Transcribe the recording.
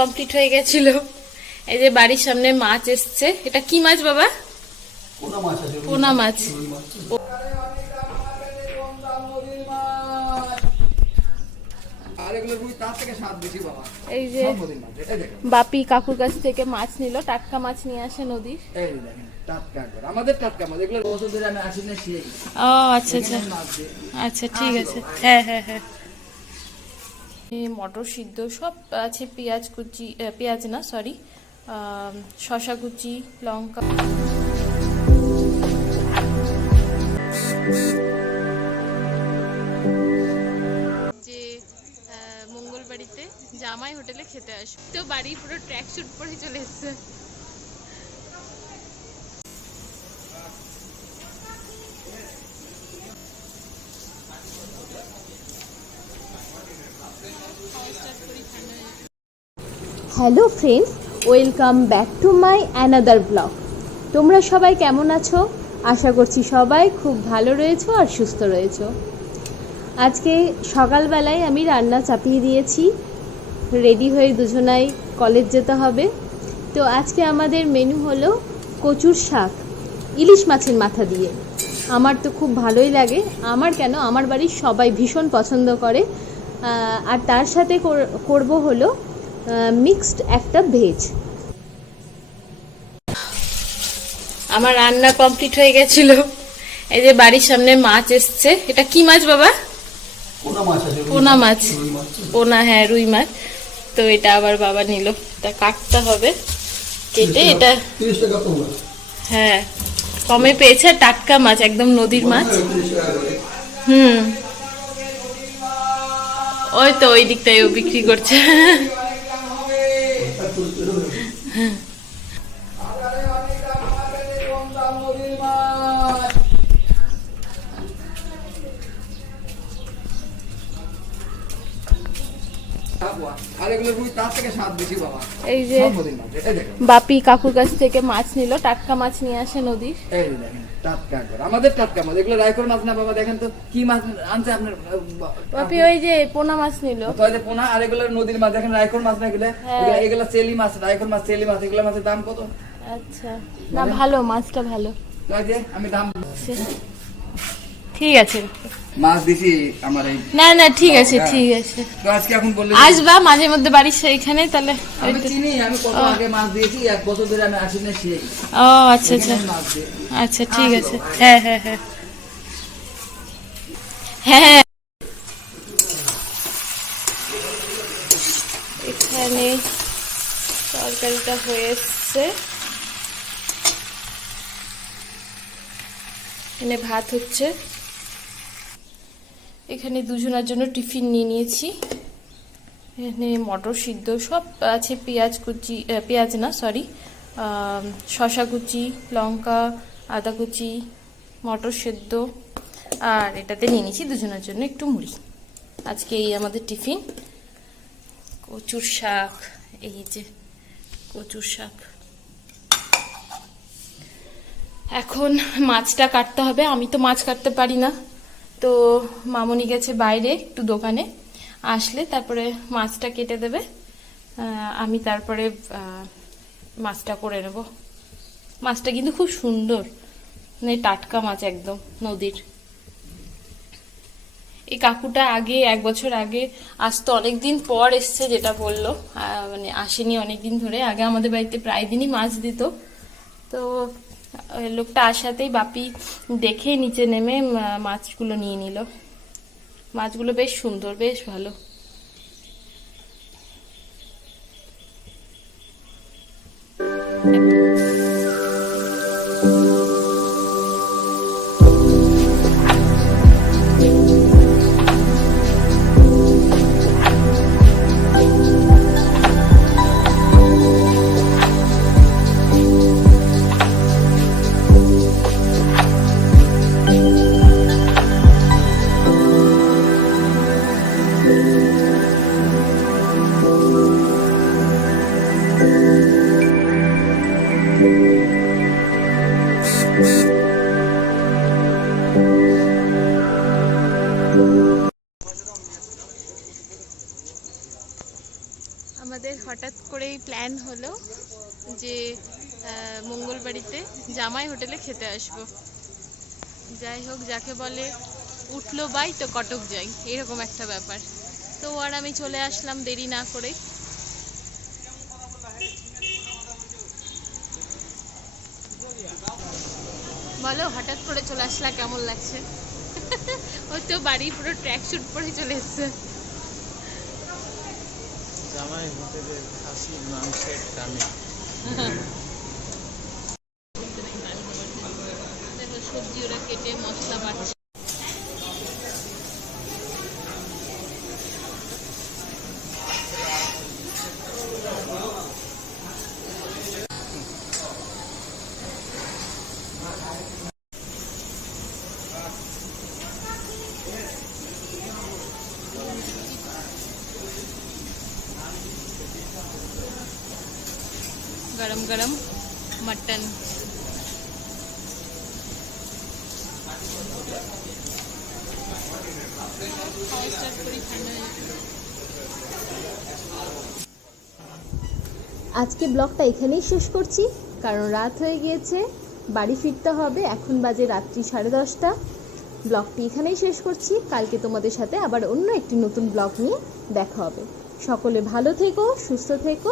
Complete হয়ে গেছিল। এই যে বাড়ির সামনে মাছ এসছে। এটা কি মাছ বাবা? পোনা মাছ এই যে বাপি কাকুর কাছ থেকে মাছ নিল টাটকা মাছ নিয়ে আসে নদীর। আমাদের টাটকা মাছ এগুলো ও আচ্ছা আচ্ছা। আচ্ছা ঠিক আছে। হ্যাঁ হ্যাঁ হ্যাঁ। মটর সিদ্ধ, সব আছে পেঁয়াজ কুচি পেঁয়াজ না সরি শশা কুচি, লঙ্কা। যে মঙ্গলবাড়িতে জামাই হোটেলে খেতে আসবে তো বাড়ি পুরো ট্র্যাক শুট পরে চলে এসছে। Hello friends welcome back to my another blog তোমরা সবাই কেমন আছো? আশা করছি সবাই খুব ভালো রয়েছো আর সুস্থ রয়েছো। আজকে সকালবেলায় আমি রান্না চাপিয়ে দিয়েছি। রেডি হয়ে দুজনাই কলেজ যেতে হবে। তো আজকে আমাদের মেনু হলো কচুর শাক, ইলিশ মাছের মাথা দিয়ে। আমার তো খুব ভালোই লাগে। আমার কেন? আমার বাড়ির সবাই ভীষণ পছন্দ করে। আর তার সাথে কর- করব হলো মিক্সড একটা ভেজ আমার রান্না কমপ্লিট হয়ে গেছিল। এই যে বাড়ির সামনে মাছ এসছে। এটা কি মাছ বাবা? পোনা মাছ পোনা হ্যাঁ রুই মাছ। তো এটা আবার বাবা নিল। এটা কাটতে হবে। কেটে এটা হ্যাঁ। কমে পেয়েছে আর টাটকা মাছ একদম নদীর মাছ হুম। ওই তো ওই দিকটায় ও বিক্রি করছে। এই যে বাপি কাকুর কাছ থেকে মাছ নিল টাটকা মাছ নিয়ে আসে নদীর। আমাদের টাটকা মাছ এগুলো মাছ না বাবা দেখেন তো কি মাছ আনছে আপনার বাপি? ওই যে পোনা মাছ নিল। তো এই যে পোনা আর এগুলো নদীর মাছ দেখেন মাছ না এগুলো? হ্যাঁ। এগুলো- চেলি মাছ মাছ চেলি মাছ এগুলো মাছের দাম কত? আচ্ছা। না ভালো মাছটা ভালো। আমি দাম ঠিক আছে। মাছ দিছি আমার এই না না ঠিক আছে ঠিক আছে। তো আজকে এখন বললে আসবা মাঝে মধ্যে বাড়ির সেইখানে তাহলে আমি চিনি আমি কত আগে মাছ দিয়েছি এক বছর ধরে আমি আসি না সেই। ও আচ্ছা আচ্ছা। এখানে আচ্ছা ঠিক আছে। হ্যাঁ হ্যাঁ হ্যাঁ। হ্যাঁ এখানে তরকারিটা হয়ে এসছে এখানে ভাত হচ্ছে। এখানে দুজনের জন্য টিফিন নিয়ে নিয়েছি। এখানে মটর সিদ্ধ, সব আছে, পেঁয়াজ কুচি পেঁয়াজ না সরি শশা কুচি, লঙ্কা, আদা কুচি, মটর সেদ্ধ, আর এটাতে নিয়ে নিয়েছি দুজনের জন্য একটু মুড়ি। আজকে এই আমাদের টিফিন। কচুর শাক, এই যে কচুর শাক। এখন মাছটা কাটতে হবে, আমি তো মাছ কাটতে পারি না। তো মামনি গেছে বাইরে একটু দোকানে। আসলে তারপরে মাছটা কেটে দেবে। আমি তারপরে মাছটা করে নেব। মাছটা কিন্তু খুব সুন্দর। মানে টাটকা মাছ একদম নদীর। এই কাকুটা আগে, এক বছর আগে আসতো অনেকদিন পর এসছে যেটা বলল। মানে আসেনি অনেকদিন ধরে। আগে আমাদের বাড়িতে প্রায় দিনই মাছ দিত। তো লোকটা আসাতেই বাপি দেখে নিচে নেমে মাছগুলো নিয়ে নিল মাছগুলো বেশ সুন্দর, বেশ ভালো হঠাৎ করেই প্ল্যান হলো যে মঙ্গলবাড়িতে জামাই হোটেলে খেতে আসব। যাই হোক, যাকে বলে উঠল বাই, তো কটক যাই। এরকম একটা ব্যাপার। তো আর আমি চলে আসলাম দেরি না করে। বলো, হঠাৎ করে চলে আসলা কেমন লাগছে? ও তো বাড়ি পুরো ট্র্যাক শুট পরে চলে এসছে। জামাই হোটেলে খাসি মাংসের টানে দেখো गरम गरम मटन খাওয়া start করি, ঠান্ডা হয়ে যাবে। আজকে ব্লগটা এখানেই শেষ করছি কারণ রাত হয়ে গিয়েছে বাড়ি ফিরতে হবে এখন বাজে রাত্রি সাড়ে দশটা ব্লগটি এখানেই শেষ করছি কালকে তোমাদের সাথে আবার অন্য একটি নতুন ব্লগ নিয়ে দেখা হবে সকলে ভালো থেকো সুস্থ থেকো